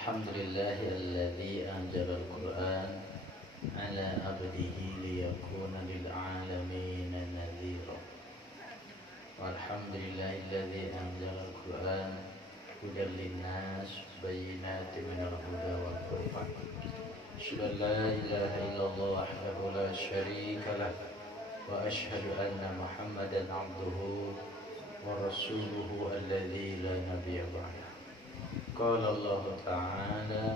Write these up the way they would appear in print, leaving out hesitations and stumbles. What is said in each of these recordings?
الحمد لله الذي أنزل القرآن على عبده ليكون للعالمين نذيرا والحمد لله الذي أنزل القرآن هدى للناس بينات من الهدى والفرقان أشهد أن لا إله إلا الله وحده لا شريك له وأشهد أن محمدا عبده ورسوله الذي لا نبي بعده قال الله تعالى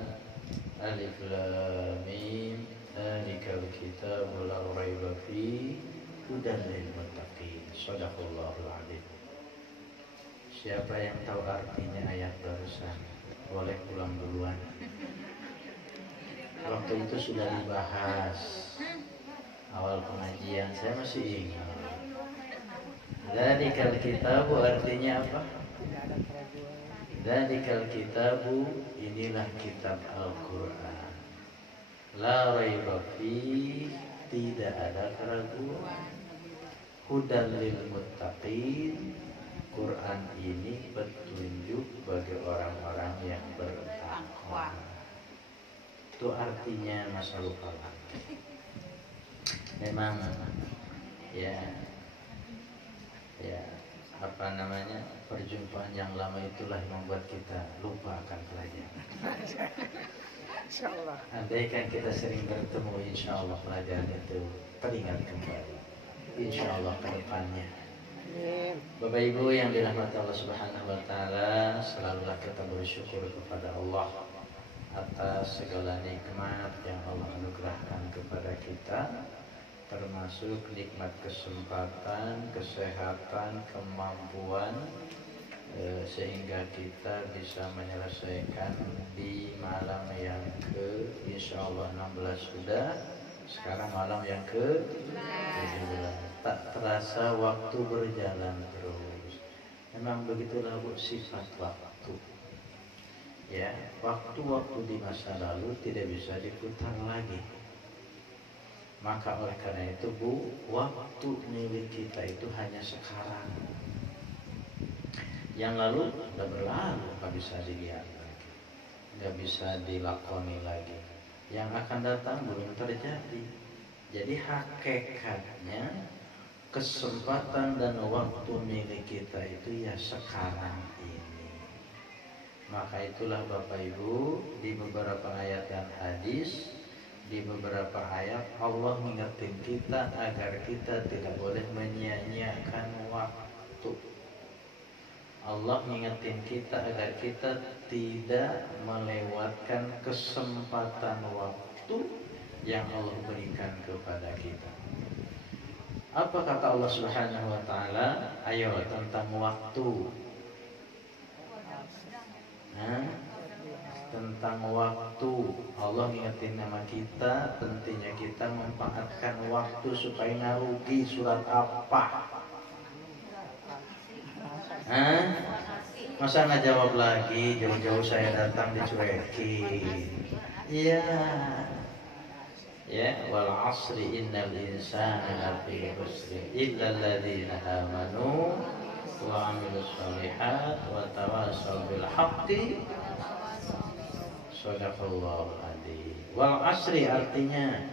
ألف لام ميم ذلك الكتاب لا ريب فيه هدى للمتقين Shadaqallahul adzim. Siapa yang tahu artinya ayat barusan boleh pulang duluan. Waktu itu sudah dibahas awal pengajian, saya masih ingat. Dzalikal kitabu artinya apa? Dzalikal kitabu, inilah kitab Al-Quran. La raiba fi, tidak ada keraguan. Hudan lil muttaqin, Quran ini petunjuk bagi orang-orang yang bertakwa. Itu artinya masa lupa. Memang ya apa namanya, perjumpaan yang lama itulah yang membuat kita lupa akan pelajaran. Insyaallah. Andaikan kita sering bertemu, insyaallah pelajaran itu teringat kembali. Insyaallah ke depannya. Bapak Ibu yang dirahmati Allah Subhanahu wa taala, selalulah kita bersyukur kepada Allah atas segala nikmat yang Allah anugerahkan kepada kita, termasuk nikmat kesempatan, kesehatan, kemampuan, sehingga kita bisa menyelesaikan di malam yang insyaallah 16 sudah. Sekarang malam yang ke-17. Tak terasa waktu berjalan terus. Memang begitulah sifat waktu. Ya, waktu-waktu di masa lalu tidak bisa diputar lagi. Maka oleh karena itu waktu milik kita itu hanya sekarang. Yang lalu sudah berlalu, nggak bisa dilihat lagi, nggak bisa dilakoni lagi. Yang akan datang belum terjadi. Jadi hakikatnya kesempatan dan waktu milik kita itu ya sekarang ini. Maka itulah Bapak Ibu, di beberapa ayat dan hadis, di beberapa ayat Allah mengingatkan kita agar kita tidak boleh menyia-nyiakan waktu. Allah mengingatkan kita agar kita tidak melewatkan kesempatan waktu yang Allah berikan kepada kita. Apa kata Allah Subhanahu wa taala? Ayo tentang waktu. Tentang waktu, Allah mengingatkan nama kita, pentingnya kita memanfaatkan waktu supaya nggak rugi. Surat apa? Masa nggak jawab lagi? Jauh-jauh saya datang dicuekin. Iya. Ya, wal asri innal insana lafi khusr illa alladziina aamanu wa 'amilus shalihat wa tawassaw bil haqqi. Shadaqallahul adzim. Wal asri artinya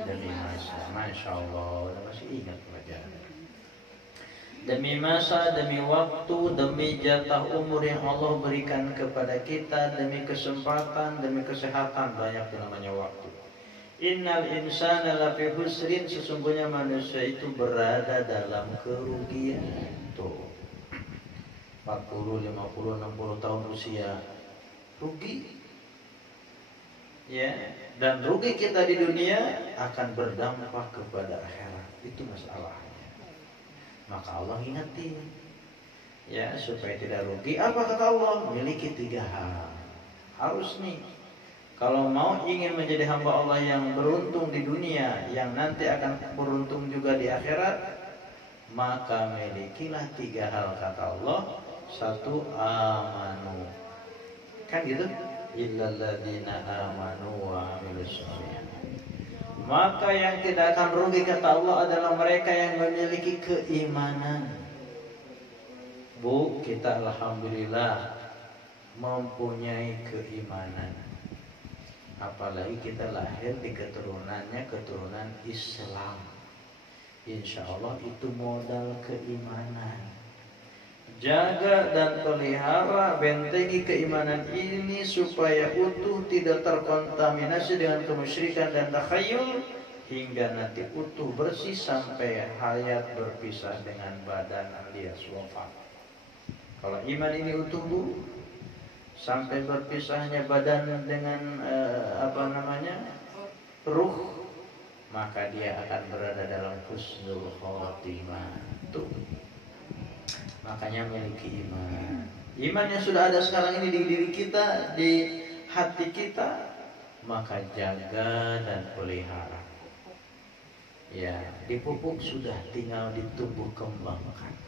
demi masa. Masyaallah, masih ingat pelajaran. Demi masa, demi waktu, demi jatah umur yang Allah berikan kepada kita, demi kesempatan, demi kesehatan, banyak namanya waktu. Innal insana lafi khusrin, sesungguhnya manusia itu berada dalam kerugian. Tuh, 40, 50, 60 tahun usia rugi. Ya, dan rugi kita di dunia akan berdampak kepada akhirat. Itu masalahnya. Maka Allah ingetin, ya, supaya tidak rugi. Apa kata Allah? Miliki 3 hal. Harus nih, kalau mau ingin menjadi hamba Allah yang beruntung di dunia, yang nanti akan beruntung juga di akhirat, maka milikilah 3 hal kata Allah. 1, amanu. Kan gitu? Illalladzina amanu wa 'amilus shalihat. Maka yang tidak akan rugi kata Allah adalah mereka yang memiliki keimanan. Bu, kita alhamdulillah mempunyai keimanan. Apalagi kita lahir di keturunannya keturunan Islam. Insya Allah itu modal keimanan. Jaga dan pelihara, bentengi keimanan ini supaya utuh, tidak terkontaminasi dengan kemusyrikan dan takhayul, hingga nanti utuh bersih sampai hayat berpisah dengan badan alias wafat. Kalau iman ini utuh Bu, sampai berpisahnya badan dengan ruh, maka dia akan berada dalam husnul khotimah. Tuh. Makanya memiliki iman. Iman yang sudah ada sekarang ini di diri kita, di hati kita, maka jaga dan pelihara. Ya, dipupuk sudah, tinggal ditumbuh kembangkan,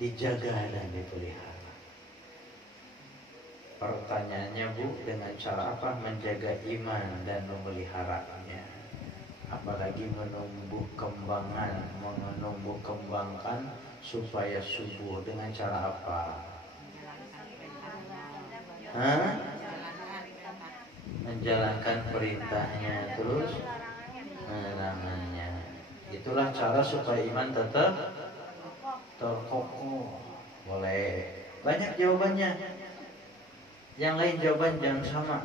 dijaga dan dipelihara. Pertanyaannya Bu, dengan cara apa menjaga iman dan memeliharanya? Apalagi menumbuh kembangkan supaya subuh, dengan cara apa? Menjalankan perintahnya, terus larangannya. Itulah cara supaya iman tetap terkokoh. Boleh banyak jawabannya. Yang lain jawaban jangan sama.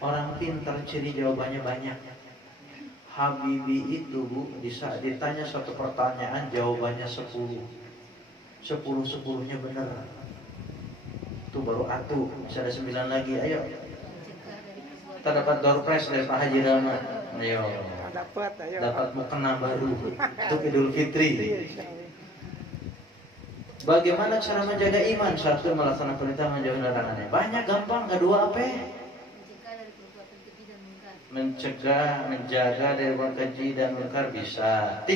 Orang pintar ciri jawabannya banyak. Habibie itu Bu, bisa ditanya satu pertanyaan jawabannya 10. 10-10-nya benar. Itu baru atu, bisa ada 9 lagi. Ayo. Kita dapat door prize dari Pak Haji Rama. Ayo. Dapat mukena baru untuk Idul Fitri. Bagaimana cara menjaga iman? 1, melaksanakan perintah, menjauhi larangannya. Banyak, gampang. Kedua apa? Mencegah, menjaga dari keji dan munkar bisa. 3.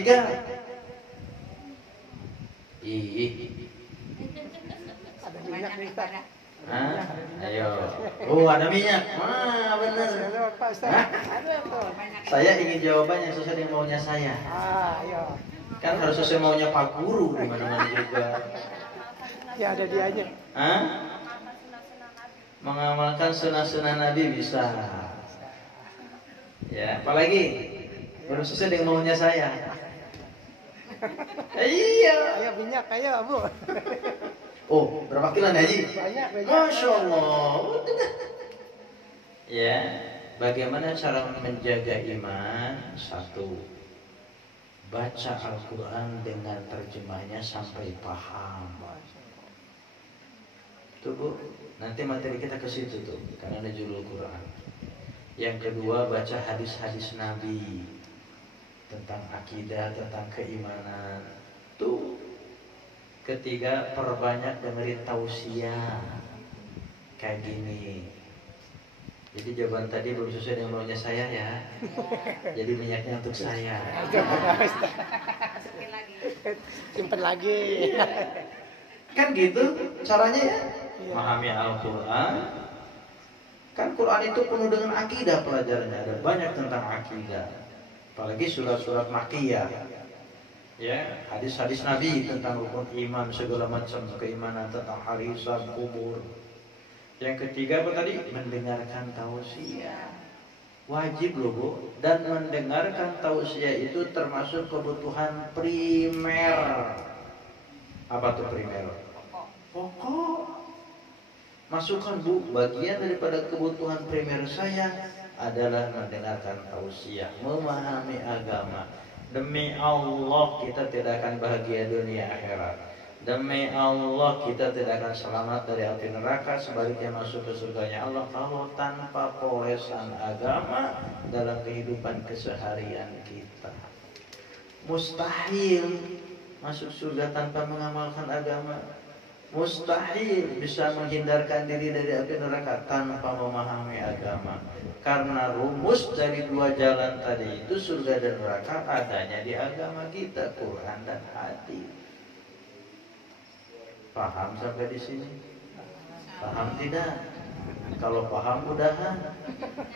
Ada minyak nih Ustaz. Ayo. Oh, ada minyak. Wah, benar. Saya ingin jawaban yang sesuai dengan maunya saya. Ayo. Kan harus sesuai maunya Pak Guru di mana-mana juga. Ya ada dianya. Mengamalkan sunnah-sunnah Nabi bisa. Ya, apalagi baru sesuai dengan maunya saya. Iya. Ayo minyak, ayo Bu. Oh, berapa kilo Haji? Banyak. Masya Allah. Ya, bagaimana cara menjaga iman? 1, baca Al-Quran dengan terjemahnya sampai paham. Tuh Bu, nanti materi kita ke situ tuh, karena ada judul Quran. Yang kedua, baca hadis-hadis Nabi tentang akidah, tentang keimanan. Tuh. Ketiga, perbanyak dengerin tausiah kayak gini. Jadi jawaban tadi belum sesuai dengan maunya saya ya. Jadi minyaknya untuk saya. Simpen lagi. Kan gitu caranya ya. Memahami Al-Quran. Kan Quran itu penuh dengan akidah pelajarannya. Ada banyak tentang akidah. Apalagi surat-surat Makkiyah. Ya, hadis-hadis Nabi tentang rukun iman, segala macam keimanan, tentang hari hisab, kubur. Yang ketiga apa tadi? Mendengarkan tausiah. Wajib loh Bu. Dan mendengarkan tausiah itu termasuk kebutuhan primer. Apa tuh primer? Pokok. Masukkan Bu, bagian daripada kebutuhan primer saya adalah mendengarkan tausiah, memahami agama. Demi Allah kita tidak akan bahagia dunia akhirat. Demi Allah kita tidak akan selamat dari api neraka, sebaliknya masuk ke surganya Allah kalau tanpa polesan agama dalam kehidupan keseharian kita. Mustahil masuk surga tanpa mengamalkan agama. Mustahil bisa menghindarkan diri dari api neraka tanpa memahami agama. Karena rumus dari 2 jalan tadi itu, surga dan neraka, adanya di agama kita, Quran dan hadis. Paham sampai di sini? Paham tidak? Kalau paham udahan,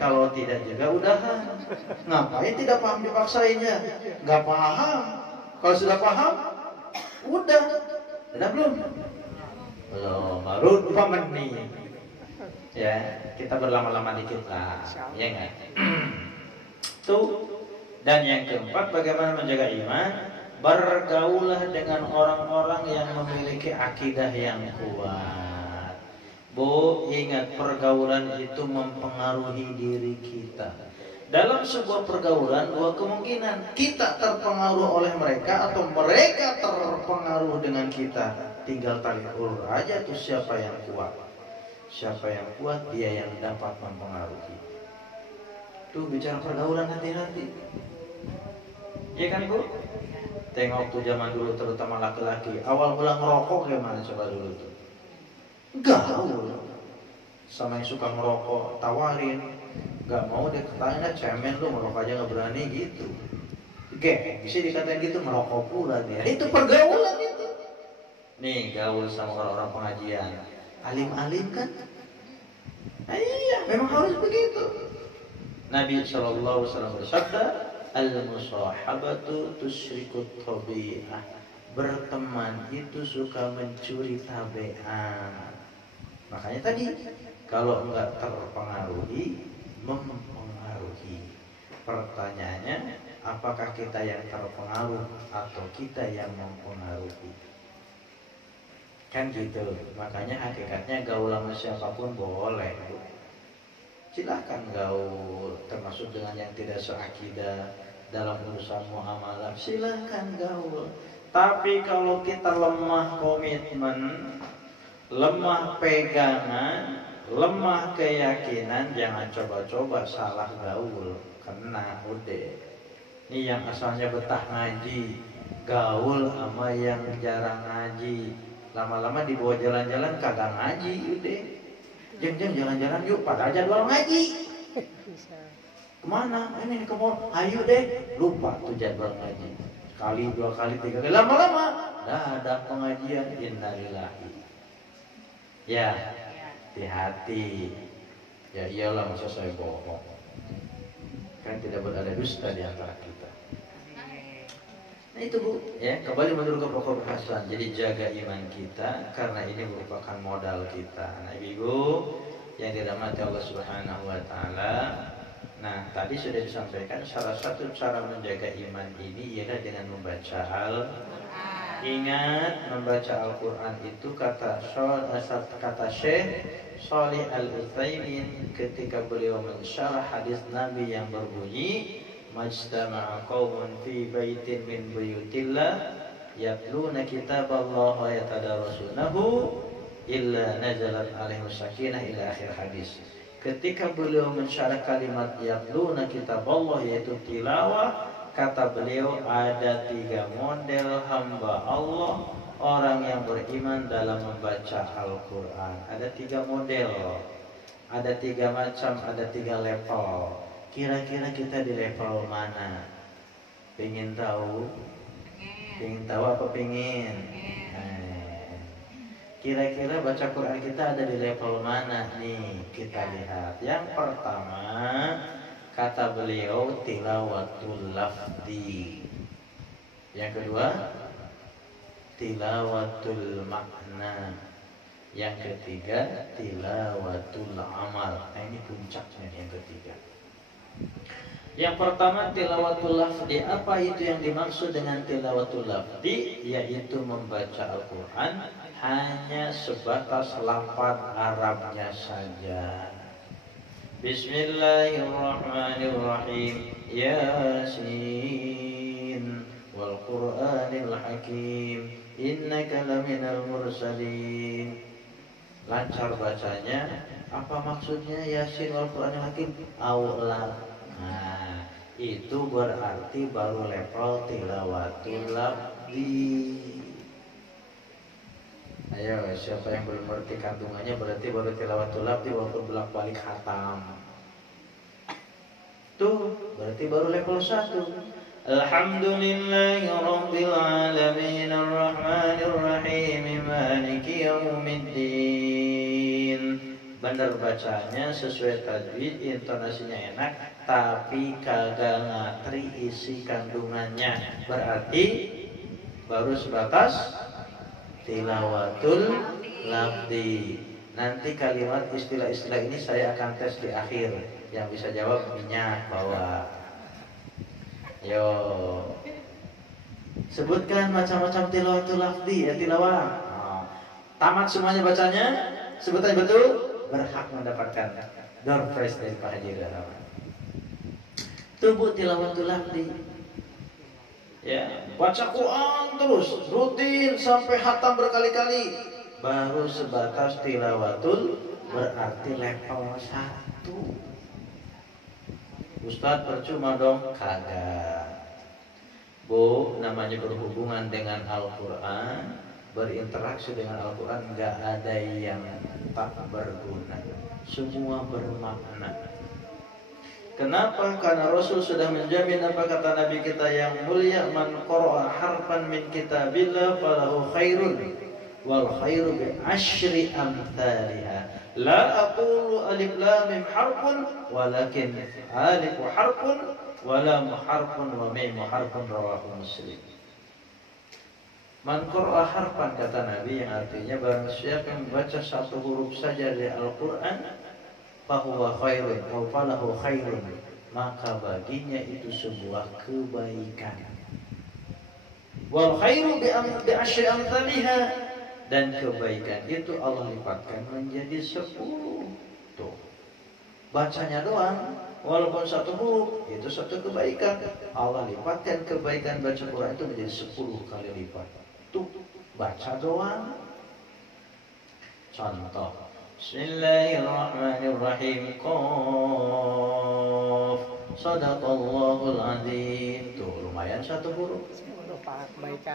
kalau tidak juga udahan. Ngapain tidak paham dipaksainnya? Gak paham. Kalau sudah paham, udah belum? Belum, baru 2 menit. Ya, kita berlama-lama dikit lah, ya enggak? Tuh. Dan yang keempat, bagaimana menjaga iman? Bergaulah dengan orang-orang yang memiliki akidah yang kuat. Bu, ingat pergaulan itu mempengaruhi diri kita. Dalam sebuah pergaulan, dua kemungkinan, kita terpengaruh oleh mereka atau mereka terpengaruh dengan kita. Tinggal tarik ulur aja tuh siapa yang kuat. Siapa yang kuat, dia yang dapat mempengaruhi. Tuh bicara pergaulan hati-hati. Iya kan Bu? Tengok tuh zaman dulu terutama laki-laki. Awal mula ngerokok gimana coba dulu tuh? Gaul. Sama yang suka ngerokok tawarin. Gak mau dia katanya cemen lu ngerokok aja gak berani gitu. Bisa dikatain gitu merokok pula dia. Itu pergaulan itu. Nih gaul sama orang-orang pengajian. Alim-alim kan? Iya, memang harus begitu. Nabi SAW bersabda, al-musahabatu tusyrikut tabi'ah. Berteman itu suka mencuri tabiat. Makanya tadi, kalau enggak terpengaruhi, mempengaruhi. Pertanyaannya, apakah kita yang terpengaruh atau kita yang mempengaruhi? Kan gitu. Makanya hakikatnya gaul sama siapapun boleh. Silahkan gaul, termasuk dengan yang tidak seakidah dalam urusan muamalah. Silahkan gaul. Tapi kalau kita lemah komitmen, lemah pegangan, lemah keyakinan, jangan coba-coba salah gaul. Kena udah. Ini yang asalnya betah ngaji, gaul sama yang jarang ngaji. Lama-lama dibawa jalan-jalan kagak ngaji, udah. Jeng jalan-jalan yuk, padahal jadwal ngaji. Kemana? Ini ke mall. Ayo deh, lupa tuh jadwal ngaji. Sekali, 2 kali, 3 kali, lama-lama dah ada pengajian. Innalillahi. Ya, hati-hati. Ya iyalah, masa saya bohong. Kan tidak boleh ada dusta di antara kita. Nah itu Bu, ya kembali menuju ke pokok bahasan. Jadi jaga iman kita karena ini merupakan modal kita. Nah Ibu yang dirahmati Allah Subhanahu Wa Taala. Nah tadi sudah disampaikan salah satu cara menjaga iman ini ialah dengan membaca Ingat membaca Al-Quran itu kata Syekh Shalih Al-Utsaimin ketika beliau mensyarah hadis Nabi yang berbunyi majtama'a qaumun fi baitin min buyutillah yatluna kitaballah wa yatadarasunahu illa nazalat alaihim sakinah ila akhir hadis. Ketika beliau mensyarah kalimat yatluna kitaballah yaitu tilawah, kata beliau ada 3 model hamba Allah, orang yang beriman dalam membaca Al-Quran. Ada 3 model, ada 3 macam, ada 3 level. Kira-kira kita di level mana? Pengen tahu? Pengen tahu apa pengen? Kira-kira baca Quran kita ada di level mana nih? Kita lihat. Yang pertama, kata beliau tilawatul lafzi. Yang kedua, tilawatul makna. Yang ketiga, tilawatul amal. Nah ini puncaknya yang ketiga. Yang pertama tilawatul lafzi. Apa itu yang dimaksud dengan tilawatul lafzi? Yaitu membaca Al-Quran hanya sebatas lafaz Arabnya saja. Bismillahirrahmanirrahim. Yasin wal Qur'anil Hakim innaka laminal mursalin. Lancar bacanya. Apa maksudnya Yasin wal Qur'anil Hakim? Aula. Nah, itu berarti baru level tilawatul lafzi. Ayo, siapa yang belum mengerti kandungannya berarti baru tilawatul lafzi walaupun bolak-balik khatam. Tuh, berarti baru level 1. Alhamdulillahi rabbil alamin arrahmanir rahim maliki yaumiddin. Benar bacanya sesuai tajwid, intonasinya enak, tapi kagak ngatri isi kandungannya. Berarti baru sebatas tilawatul lafzi. Nanti kalimat istilah-istilah ini saya akan tes di akhir. Yang bisa jawab minyak bawa. Yo. Sebutkan macam-macam tilawatul lafzi ya tilawah. Tamat semuanya bacanya, sebutan betul, berhak mendapatkan door prize dari Pak Haji Rahman. Tubuh tilawatul lafzi. Ya, baca Quran terus, rutin sampai khatam berkali-kali. Baru sebatas tilawatul berarti level 1. Ustadz percuma dong, kagak. Bu, namanya berhubungan dengan Al-Quran, berinteraksi dengan Al-Quran, nggak ada yang tak berguna, semua bermakna. Kenapa? Karena Rasul sudah menjamin apa kata Nabi kita yang mulia, man qara'a harfan min kitabillah falahu khairun wal khairu bi asyri amthaliha. La aqulu alif lam mim harfun walakin alif harfun wa lam harfun wa mim harfun, rawahu Muslim. Man qara'a harfan kata Nabi yang artinya barang siapa yang membaca satu huruf saja dari Al-Qur'an, fahuwa khairun wa falahu khairun, maka baginya itu sebuah kebaikan. Wal khairu bi asyri amthaliha, dan kebaikan itu Allah lipatkan menjadi 10. Tuh. Bacanya doang walaupun satu huruf itu satu kebaikan. Allah lipatkan kebaikan baca Quran itu menjadi 10 kali lipat. Tuh, baca doang. Contoh, Bismillahirrahmanirrahim. Qaf. Shadaqallahul azim. Tuh, lumayan satu huruf.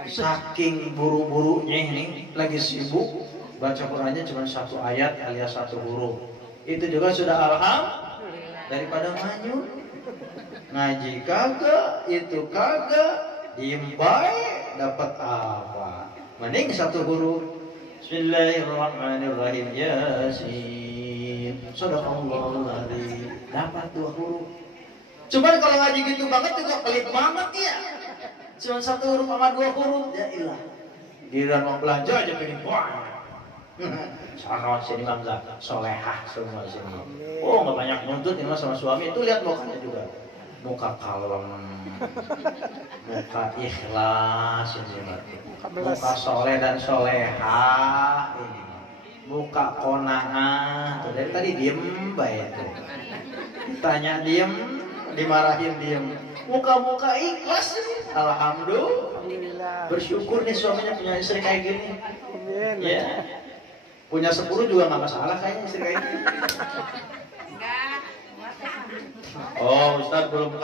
Saking buru-burunya ini, lagi sibuk baca Qurannya cuma satu ayat alias satu huruf. Itu juga sudah alhamdulillah. Daripada manyun, ngaji kagak, itu kagak, diem baik, dapat apa? Mending satu huruf. Bismillahirrahmanirrahim. Yasin. Shadaqallahul azim. Dapat 2 huruf. Cuman kalau ngaji gitu banget juga pelit banget ya. Cuma 1 huruf sama 2 huruf, ya ilah. Giliran mau belanja aja pengen banyak. Salah sini bangga, solehah semua sini. Oh nggak banyak nuntut ini sama suami. Itu lihat mukanya juga, muka kalem, muka ikhlas ini, muka soleh dan solehah ini, muka kona'ah. Tuh dari tadi diem baik tuh. Ditanya diem, dimarahin diem. Muka-muka ikhlas, alhamdulillah. Bersyukur nih suaminya punya istri kayak gini. Ya, punya 10 juga nggak masalah kayaknya istri kayak gini. Oh, Ustaz belum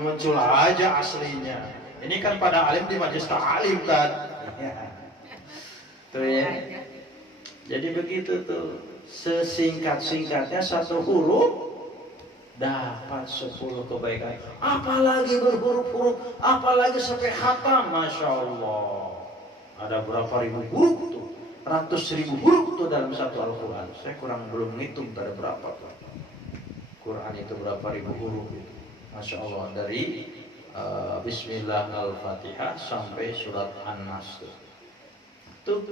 muncul aja aslinya. Ini kan pada alim di majelis ta'alim kan. Tuh ya. Jadi begitu tuh. Sesingkat-singkatnya satu huruf dapat 10 kebaikan. Apalagi berhuruf-huruf, apalagi sampai khatam, masya Allah. Ada berapa ribu huruf tuh, ratus ribu huruf tuh dalam satu Al-Quran. Saya belum ngitung ada berapa tuh. Quran itu berapa ribu huruf itu, masya Allah. Dari Bismillah Al-Fatihah sampai surat An-Nas tuh.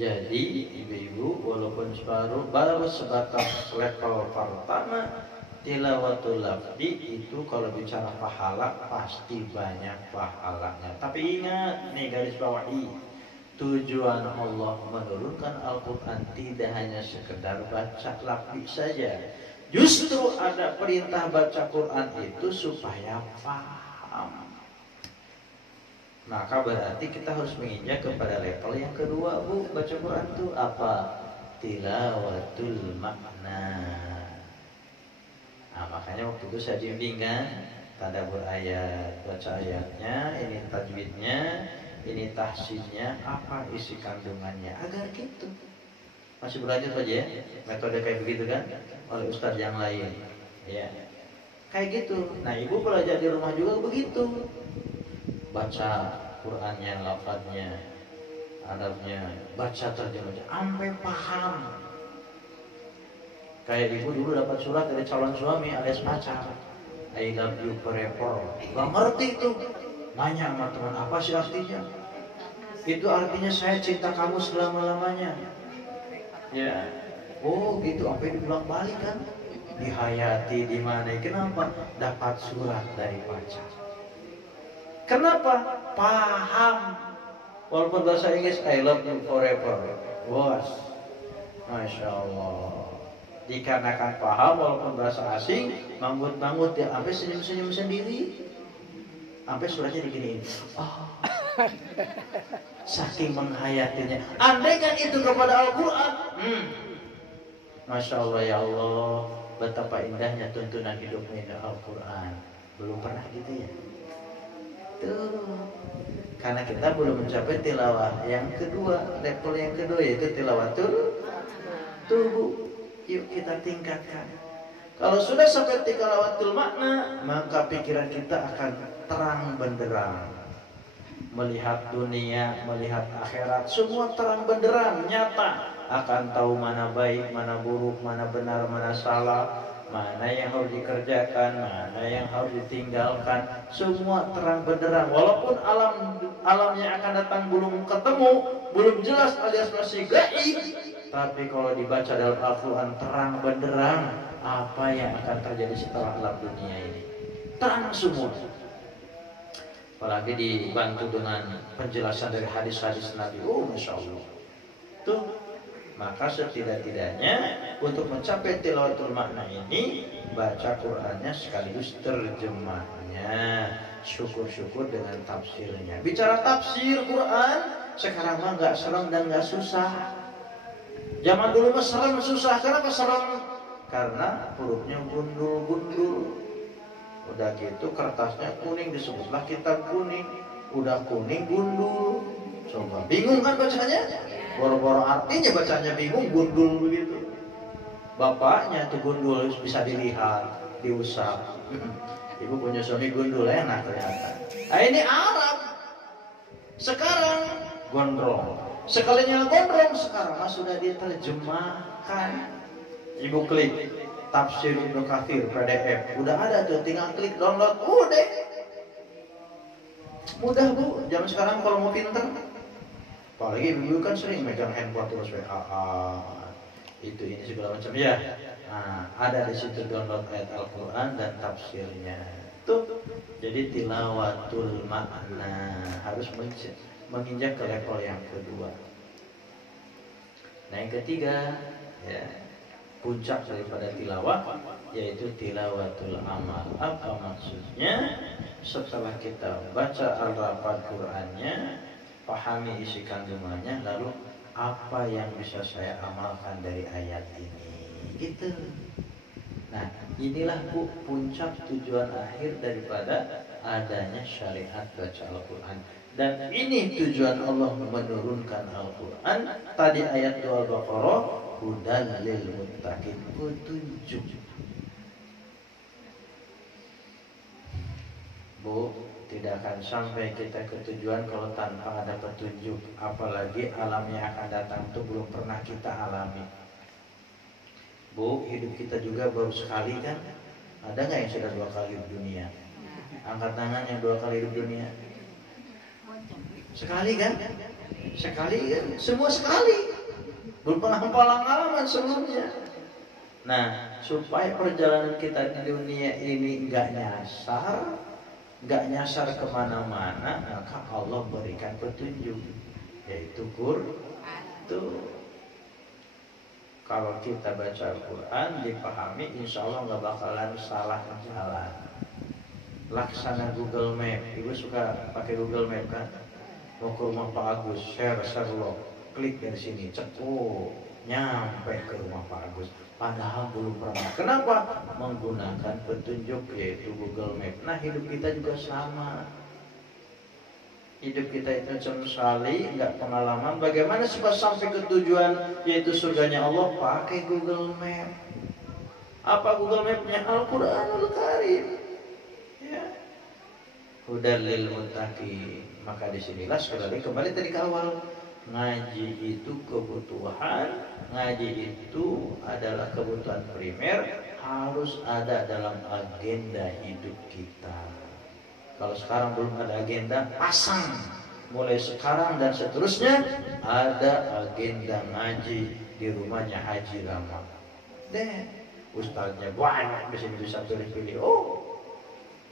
Jadi ibu-ibu walaupun baru sebatas level pertama tilawatul lafzi itu kalau bicara pahala pasti banyak pahalanya. Tapi ingat nih garis bawahi, tujuan Allah menurunkan Al-Quran tidak hanya sekedar baca lafzi saja. Justru ada perintah baca Quran itu supaya paham. Maka berarti kita harus menginjak kepada level yang kedua, Bu. Baca Quran itu apa? Tilawatul makna. Nah, makanya waktu itu saya bimbingan tadabbur ayat, baca ayatnya, ini tajwidnya, ini tahsinnya, apa isi kandungannya, agar gitu. Masih berlanjut aja ya, metode kayak begitu kan, oleh ustadz yang lain, ya, kayak gitu. Nah, ibu belajar di rumah juga begitu, baca Qurannya, lafadznya, adabnya, baca terjemahnya, sampai paham. Kayak ibu dulu dapat surat dari calon suami alias pacar, I love you forever. Gak ngerti itu. Nanya sama teman, apa sih artinya? Itu artinya saya cinta kamu selama-lamanya. Ya. Oh gitu, apa yang diulang balik kan? Dihayati di mana? Kenapa? Dapat surat dari pacar. Kenapa? Paham. Walaupun bahasa Inggris I love you forever. Bos. Masya Allah. Dikarenakan paham walaupun bahasa asing, manggut-manggut ya, sampai senyum-senyum sendiri. Sampai suratnya diginiin. Oh. Saking menghayatinya. Andai kan itu kepada Al-Quran. Masya Allah ya Allah. Betapa indahnya tuntunan hidupnya Al-Quran. Belum pernah gitu ya. Tuh. Karena kita belum mencapai tilawah yang kedua. Level yang kedua yaitu tilawatul tubuh. Yuk kita tingkatkan. Kalau sudah sampai tilawatul makna, maka pikiran kita akan terang benderang. Melihat dunia, melihat akhirat, semua terang benderang, nyata. Akan tahu mana baik, mana buruk, mana benar, mana salah, mana yang harus dikerjakan, mana yang harus ditinggalkan. Semua terang benderang. Walaupun alam yang akan datang belum ketemu, belum jelas alias masih gaib, tapi kalau dibaca dalam Al-Quran terang benderang apa yang akan terjadi setelah alam dunia ini. Terang semua. Apalagi dibantu dengan penjelasan dari hadis-hadis Nabi. Oh, Masya Allah. Tuh, maka setidak-tidaknya untuk mencapai tilawatul makna ini, baca Qur'annya sekaligus terjemahnya. Syukur-syukur dengan tafsirnya. Bicara tafsir Qur'an, sekarang mah nggak serem dan nggak susah. Zaman dulu mah serem susah. Kenapa serem? Karena hurufnya gundul-gundul. Udah gitu kertasnya kuning, disebutlah kitab kuning. Udah kuning gundul. Coba bingung kan bacanya? Boro-boro artinya bacanya bingung, gundul begitu. Bapaknya tuh gundul bisa dilihat, diusap. Ibu punya suami gundul enak kelihatan. Nah ini Arab. Sekarang gondrong. Sekalinya gondrong sekarang sudah diterjemahkan. Ibu klik Tafsir Ibnu Katsir PDF, udah ada tuh, tinggal klik download, udah. Mudah Bu, zaman sekarang kalau mau pinter. Apalagi ibu kan sering megang handphone terus WA, itu ini segala macam ya. Nah, ada di situ download ayat Al-Quran dan tafsirnya. Tuh, jadi tilawatul makna harus menginjak ke level yang kedua. Nah yang ketiga, ya. Puncak daripada tilawah yaitu tilawatul amal. Apa maksudnya? Setelah kita baca al-rapat Qur'annya, pahami isi kandungannya, lalu apa yang bisa saya amalkan dari ayat ini, gitu. Nah inilah Bu puncak tujuan akhir daripada adanya syariat baca Al-Quran. Dan ini tujuan Allah menurunkan Al-Quran. Tadi ayat 2 Al-Baqarah, hudan lil muttaqin, petunjuk. Bu, tidak akan sampai kita ke tujuan kalau tanpa ada petunjuk. Apalagi alam yang akan datang itu belum pernah kita alami. Bu, hidup kita juga baru sekali kan? Ada nggak yang sudah 2 kali hidup dunia? Angkat tangan yang 2 kali hidup dunia. Sekali kan? Sekali kan? Semua sekali. Belum pernah pengalaman sebelumnya. Nah, supaya perjalanan kita di dunia ini nggak nyasar kemana-mana, maka Allah berikan petunjuk, yaitu Quran. Tuh, kalau kita baca Al-Quran dipahami, insya Allah nggak bakalan salah jalan. Laksana Google Map. Ibu suka pakai Google Map kan? Mau ke rumah Pak Agus, share log, klik dari sini, nyampe ke rumah Pak Agus. Padahal belum pernah. Kenapa? Menggunakan petunjuk yaitu Google Map. Nah hidup kita juga sama. Hidup kita itu cuma sekali, nggak pengalaman. Bagaimana supaya sampai ke tujuan yaitu surganya Allah? Pakai Google Map. Apa Google Map-nya? Al-Quranul Karim. Ya. Hudan lil muttaqin. Maka disinilah sekali kembali tadi ke awal. Ngaji itu kebutuhan. Ngaji itu adalah kebutuhan primer. Harus ada dalam agenda hidup kita. Kalau sekarang belum ada agenda, pasang. Mulai sekarang dan seterusnya ada agenda ngaji, di rumahnya Haji Rama. Deh, ustaznya banyak, bisa pilih-pilih. Oh,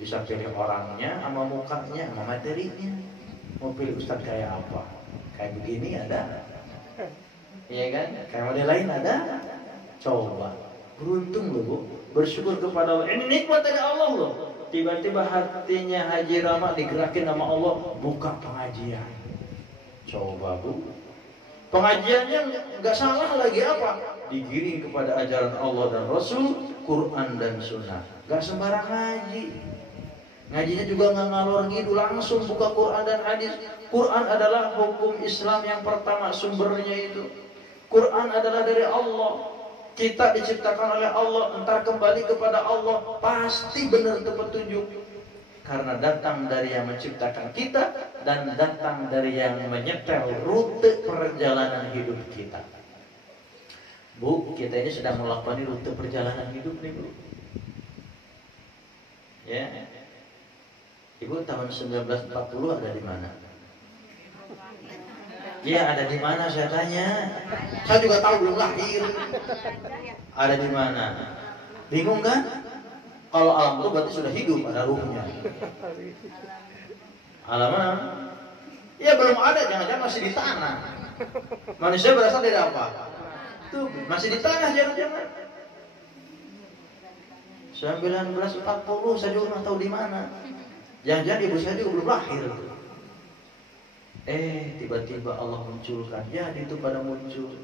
bisa pilih orangnya, sama mukanya, sama materinya. Mau pilih ustaz kayak apa? Kayak begini ada, iya kan? Kayak model lain ada. Coba, beruntung loh Bu, bersyukur kepada Allah. Ini nikmat dari Allah loh. Tiba-tiba hatinya Haji Rama digerakin sama Allah, buka pengajian. Coba Bu, pengajiannya nggak salah lagi apa? Digiring kepada ajaran Allah dan Rasul, Quran dan Sunnah. Nggak sembarang ngaji. Ngajinya juga nggak ngalor ngidul, langsung buka Quran dan hadis. Quran adalah hukum Islam yang pertama, sumbernya itu. Quran adalah dari Allah. Kita diciptakan oleh Allah, entar kembali kepada Allah, pasti benar itu petunjuk. Karena datang dari yang menciptakan kita dan datang dari yang menyetel rute perjalanan hidup kita. Bu, kita ini sedang melakukan rute perjalanan hidup nih Bu. Ya. Ibu tahun 1940 ada di mana? Iya, ada di mana saya tanya. Saya juga tahu belum lahir. Ada di mana? Bingung kan? Kalau alam itu berarti sudah hidup, ada ruhnya. Alam mana? Ya belum ada, jangan-jangan masih di tanah. Manusia berasal dari apa? Tuh, masih di tanah jangan-jangan. 1940 saya juga nggak tahu di mana. Jangan-jangan ibu saya juga belum lahir. Tiba-tiba Allah munculkan. Ya, itu pada muncul.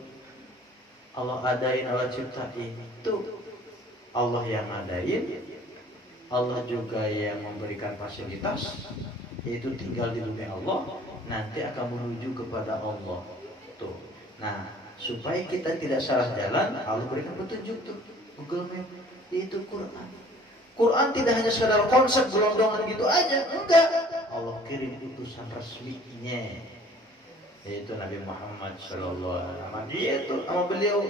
Allah adain, Allah ciptain. Itu Allah yang adain. Allah juga yang memberikan fasilitas. Yaitu tinggal di dunia Allah. Nanti akan menuju kepada Allah. Tuh. Nah, supaya kita tidak salah jalan, Allah berikan petunjuk tuh. Google Map. Yaitu Quran. Quran tidak hanya sekadar konsep gelondongan gitu aja, enggak. Allah kirim utusan resminya, yaitu Nabi Muhammad Sallallahu Alaihi Wasallam. Dia itu sama beliau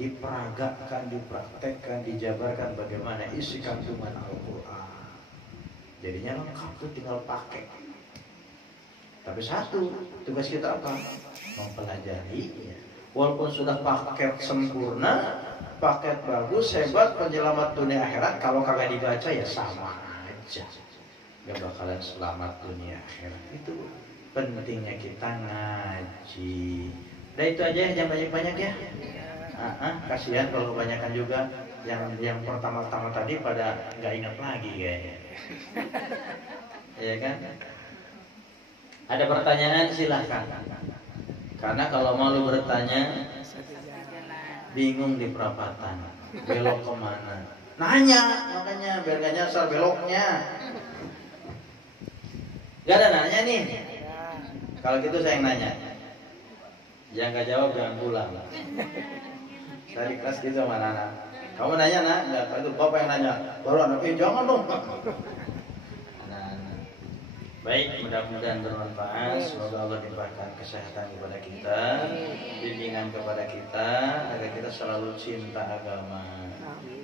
diperagakan, dipraktekkan, dijabarkan bagaimana isi kandungan Al-Quran. Jadinya lengkap tuh, tinggal pakai. Tapi satu, tugas kita apa? Mempelajarinya. Walaupun sudah paket sempurna, paket bagus, hebat, penyelamat dunia akhirat, kalau kagak dibaca ya sama aja, gak bakalan selamat dunia akhirat. Itu pentingnya kita ngaji. Nah itu aja, jangan banyak-banyak ya. Kasihan kalau kebanyakan juga. Yang pertama-tama tadi pada nggak ingat lagi kayaknya. Ya kan? Ada pertanyaan silahkan. Karena kalau malu bertanya, bingung di perapatan, belok kemana? Nanya, makanya biar gak nyasar beloknya. Gak ada nanya nih. Kalau gitu saya yang nanya. Yang gak jawab jangan pulang. Saya di kelas gitu sama anak. Kamu nanya nak? Enggak, itu bapak yang nanya. Baru anak, jangan dong. Baik, mudah-mudahan bermanfaat. Semoga Allah limpahkan kesehatan kepada kita, bimbingan kepada kita, agar kita selalu cinta agama,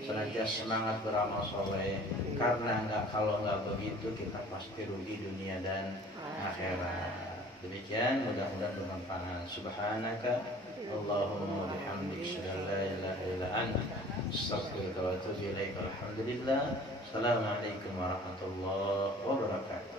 senantiasa semangat beramal soleh. Karena kalau nggak begitu kita pasti rugi dunia dan akhirat. Demikian, mudah-mudahan bermanfaat. Subhanaka Allahumma bihamdik, asyhadu an la ilaha illa anta, astaghfiruka wa atubu ilaik. Alhamdulillah. Assalamualaikum warahmatullahi wabarakatuh.